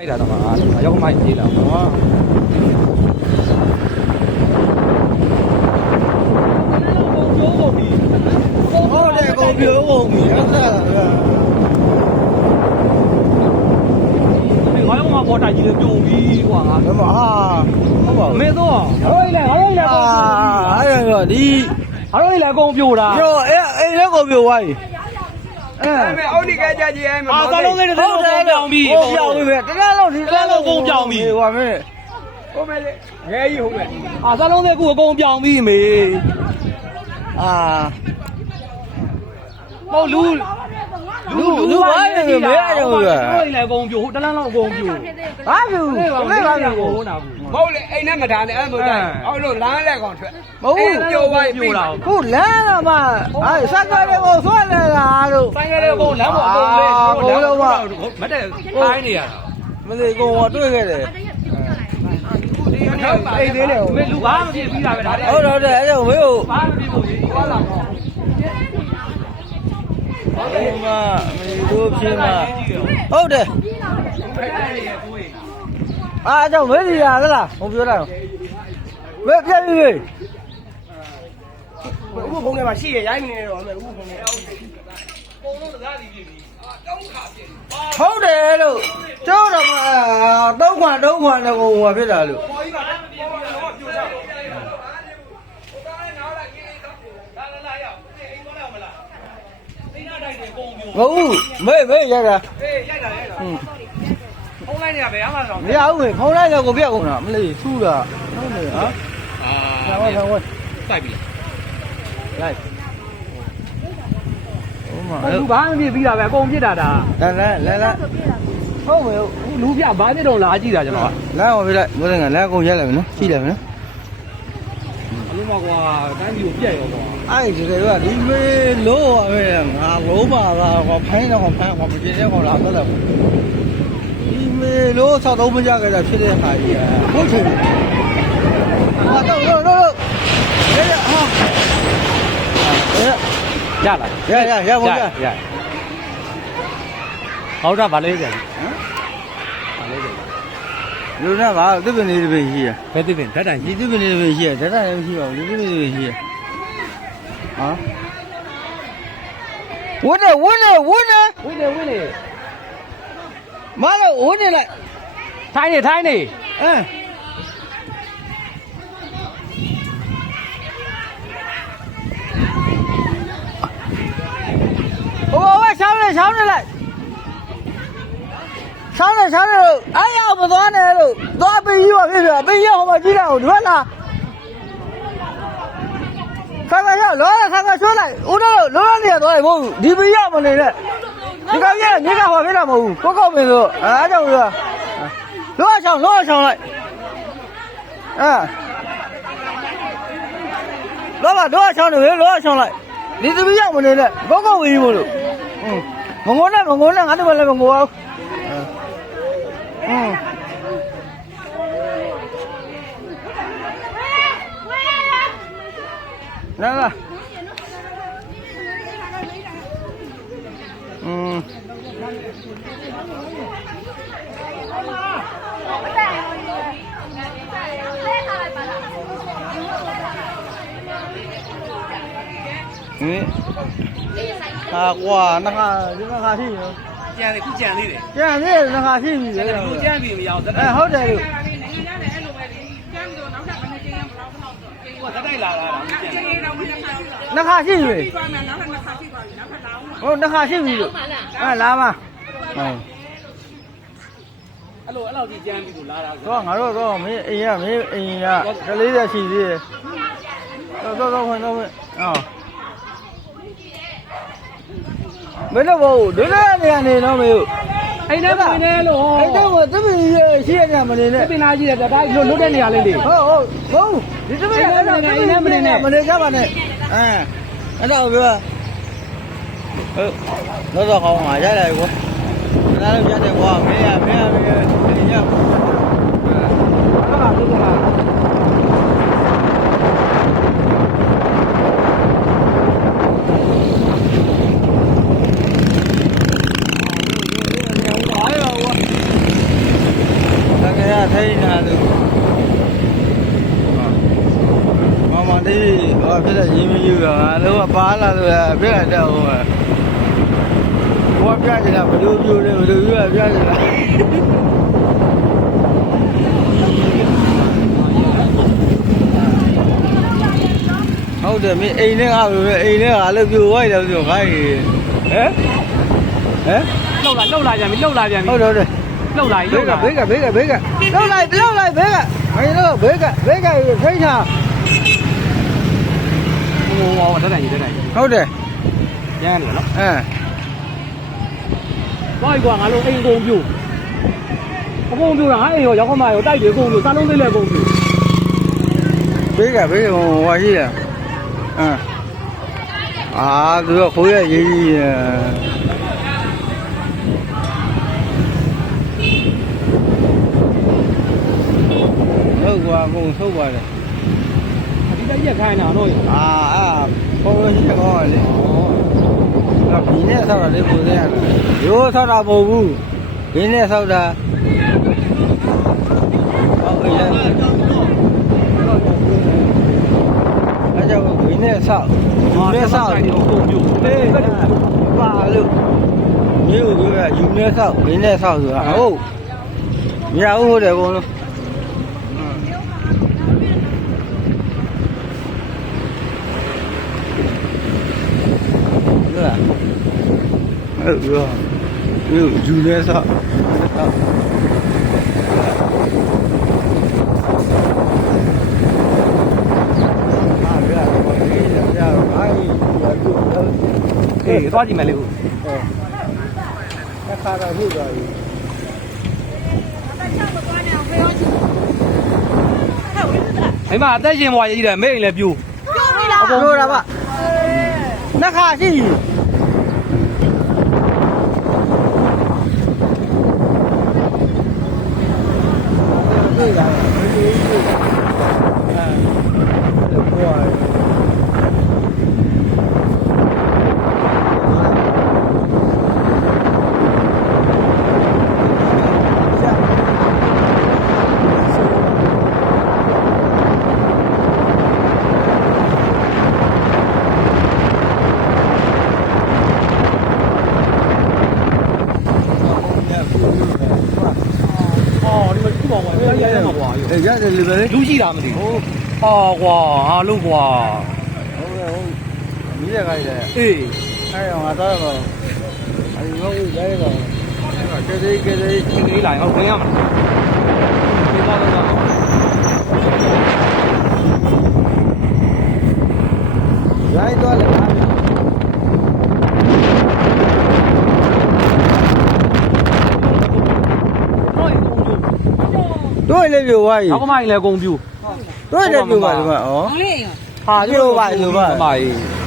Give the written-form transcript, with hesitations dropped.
အဲ့ဒါတော့မှရောက်မှပြေးလာတော့ဟုတ်တယ်ကုန်ပြိုးကုန်ပြီဟုတ်တယ်ငါတို့မှာပေါ်တာကြီးလည်းပြုံပြီးကွာငါ ဒါမှဟုတ်ပါဘူး မင်းတော့ငါတို့လည်းအဲ့ဒါဒီ ငါတို့လည်းအကုန်ပြိုတာ ပြောအဲ့လည်းကုန်ပြိုးသွားပြီအဲ့မဲ့အော်ဒီကကြကြီးအဲ့မှာ အာသာလုံးလေးတစ်လုံးကုန်ပြောင်းပြီး ကုန်ပြောင်းပြီပဲတလားလုံးဒီတလားလုံး ကုန်ပြောင်းပြီး ဟိုပါမယ် ဟုတ်မဲ့လေငယ်ကြီးဟုတ်မဲ့ အာသာလုံးလေးကူအကုန်ပြောင်းပြီးမေ အာ ဟိုလူဘာလဲမရတော့ဘူး တို့လည်းအကုန်ပြိုဟိုတလန်းလောက်အကုန်ပြို ဘာပြူလဲဘာပြူ ဟိုနာဘူး မဟုတ်လေအိမ်နဲ့မထားနဲ့အဲ့လိုတိုင်းအောက်လို့လမ်းလက်ကောင်ထွက် မဟုတ်ဘူး ပြိုသွားပြီ ခုလမ်းတော့မှစက်ကားတွေကိုဆွဲလဲတာတို့ ဆိုင်ကလေးအကုန်လမ်းပေါ်အကုန်လေးမတ်တဲ့ခိုင်းနေရတာ မလေးကုန်တော့တွေ့ခဲ့တယ် အိတ်သေးတယ်ဟိုလူဘာမဖြစ်ပြီးတာပဲဒါ ဟုတ်တော့တယ်အဲ့ဒါမင်းတို့ ဘာမဖြစ်ဘူးလေသွားလာတော့ ဒီမှာမင်းတို့ဖြစ်မှာဟုတ်တယ်အားကြောင့်မေးရလားလားဘုံပြောလိုက်ဝဲပြည့်ပြီ အခုဘုံထဲမှာရှိရရိုင်းနေတော့မယ်အခုဘုံထဲ ဟုတ်တယ်လို့ကျောင်းတော့တုံးခွန်တော့ဟိုဖြစ်တာလို့ဟုတ်မေးရတာ ဖုန်းလိုက်နေရပဲအမှတော့ မရဘူးဖုန်းလိုက်တော့ကိုပြက်ကုန်တာမလေးထူးတာဟုတ်တယ်ဟာဆောင်း စိုက်ပြီ လိုက်ဟုတ်မှာ လူဘာမဖြစ်ပြီးတာပဲအကုန်ပြစ်တာဒါ လာဟုတ်မယ် လူပြဘာဖြစ်တော့လာကြည့်တာကျွန်တော် လမ်းအောင်ပြလိုက်မိုးစင်ကလမ်းကုန်ရက်လိုက်မယ်နော်ရှိလိုက်မယ်နော် အလုံးမကွာတိုင်းပြည်ကိုပြက်ရောကွာ အဲ့ဒီတွေကဒီမေးလို့ပါပဲငါလုံးပါလားဟောဖိုင်းတော့ဖမ်းဟောမပြင်းတဲ့ကောင်လာတော့တယ်ဒီမေးလို့ဆောက်တော့မကြခဲ့တာဖြစ်တဲ့ဟာကြီးဟုတ်ချင်ဟာတော့ရဟာရလား ရဘုရား ဟောတာဗာလေးပြန် လူနာပါသစ်ပင်လေးတစ်ပင်ရှိရ ဘယ်တစ်ပင်ဓာတ်တိုင် ဒီသစ်ပင်လေးတစ်ပင်ရှိရဓာတ်တိုင်လည်းမရှိပါဘူးဒီသစ်ပင်လေးရှိရဟာဝင်းနေဝင်းနေမလို့ဝင်းနေလိုက် ထိုင်းနေ ဟိုဘာချောင်းနေလိုက်ချောင်းနေလို့အားရမသွားနဲ့လို့သွားပြီးရောဖြစ်ပြပြီးရောဟိုမှာကြည့်လိုက်အောင်ဒီဘက်လာခါခါရောက်လောခါခါချိုးလိုက်ဦးတော့လောနေရသွားတယ်မဟုတ်ဘူးဒီပြီးရောမနေနဲ့ဒီကောင်ကြီးကဟောဖြစ်တာမဟုတ်ဘူးကိုကောက်ပင်ဆိုအားကြောင့်ပြောလောချောင်းလိုက်လောချောင်းနေလေလောချောင်းလိုက်ဒီသမီးရောက်မနေနဲ့ကိုကောက်ဝင်မို့လို့မငုံနဲ့ငါတို့လည်းမငုံအောင်လာကွာနှခါဒီနှခါရှိရော ကြံသေးတယ် ကျန်သေးနှခါရှိပြီလေ လူကြံပြီမရအောင်ဓာတ် ဟုတ်တယ်လို့ တိုင်လာတာကြံ နှခါရှိပြီဟုတ်နှခါရှိပြီလို့လာပါဟုတ် အဲ့လိုကြီးကြံပြီလို့လာတာ တော့ငါတို့တော့မင်းအိမ်ကကလေးရရှိသေးတယ်တော့ဝင်အော်မင်းတို့ဘောဒုနေနေတော့မေး အိမ်ထဲမှာနေလို့ အဲ့တော့သပင်ရှိရနေမနေနဲ့ ပင်နာကြီးတယ်ဒါလွတ်တဲ့နေရာလေးတွေ ဟုတ်ဒီသပင်မနေကြပါနဲ့အဲ့တော့ပြောဟုတ်တော့ကောင်းပါရလိုက်ကွာနားလို့ရတယ်ကွာမင်းအိမ်ရ ဟုတ်လားဟုတ်လား ဟ ထိုင်းနာလို့မမဒီဟောဖြစ်တဲ့ရင်းမယူကငါလုံးဝပါလာလို့ဖြစ်လာတော့ဟိုဘောပြကြတာဘယ်လိုပြိုလဲဘယ်လိုပြကြတာဟုတ်တယ်မင်းအိမ်နဲ့ငါလိုပဲအိမ်နဲ့ငါလို့ပြိုဝိုက်တယ်ဆိုခိုင်းဟမ်လှုပ်လာပြန်ပြီလှုပ်လာပြန်ပြီ ဟုတ်တယ်ဟုတ်တယ် လှုပ်လာလှုပ်လာ ဘေးကလောက်လိုက်ဘေးကမင်းတို့ဘေးကထိန်းထား ဟိုတက်တယ်ကြီးတက်တယ် ဟုတ်တယ် ရမ်းနေနော် အဲ သွားပြီကွာငါတို့အိမ်ကုန်ပြိုအကုန်ပြိုတာငါအိမ်ရောရောက်ခမရောတိုက်တယ်ကုန်ပြိုစားလုံးသေးလဲကုန်ပြို ဘေးကဟိုဟာရှိတယ်အာသူကခိုးရရေးကြီးဟုတ်ကွာမုံထုတ်ပါတယ် ဒီတက်ရက်ခိုင်းတာတော့ ပေါ်လို့ရှိကောင်းလေတော့ဒီနဲ့ဆောက်တာလေးပုံစံရတယ်ရိုးဆောက်တာမဟုတ်ဘူးဒီနဲ့ဆောက်တာဟုတ်ပြီလားအဲ့ကြောင့်ဒီနဲ့ဆောက်ဒီနဲ့ဆောက် ကုန်ပြို ပါလို့မြို့ကယူနဲ့ဆောက်ဒီနဲ့ဆောက်ဆိုတာဟုတ်မရဘူးဟုတ်တယ်အကုန်လုံးဟုတ်ရောယူနေဆောက်အေးသွားကြည့်မယ်လေဦး အခါတော့ဟုတ်သွားပြီ အိမ်မှာအသက်ရှင်ဘွားရေးတယ်မိတ်အိမ်လည်းပြို အကုန်လို့တာဗျနှခါရှိတွေ့ရတယ်ရတယ်လေပဲ လူရှိတာမသိဘူးအော်ကွာဟာလို့ကွာ ဟုတ်ကဲ့ဟုတ်မီးရခိုင်းတယ် အေး အဲ့တော့ငါတော့အဲဒီမဟုတ်ရဲတော့ကဲသေး ချင်းလေးလာဟုတ်ခင်ရမှာဒီသွားတော့ ရိုင်းတော့လေတို့လေပြိုသွားပြီ နောက်ကမှလည်းကုန်ပြို တို့လေပြိုပါဒီမှာဩ 好嘞呀！ ဟာ ပြိုပါပြိုပါ မကြီး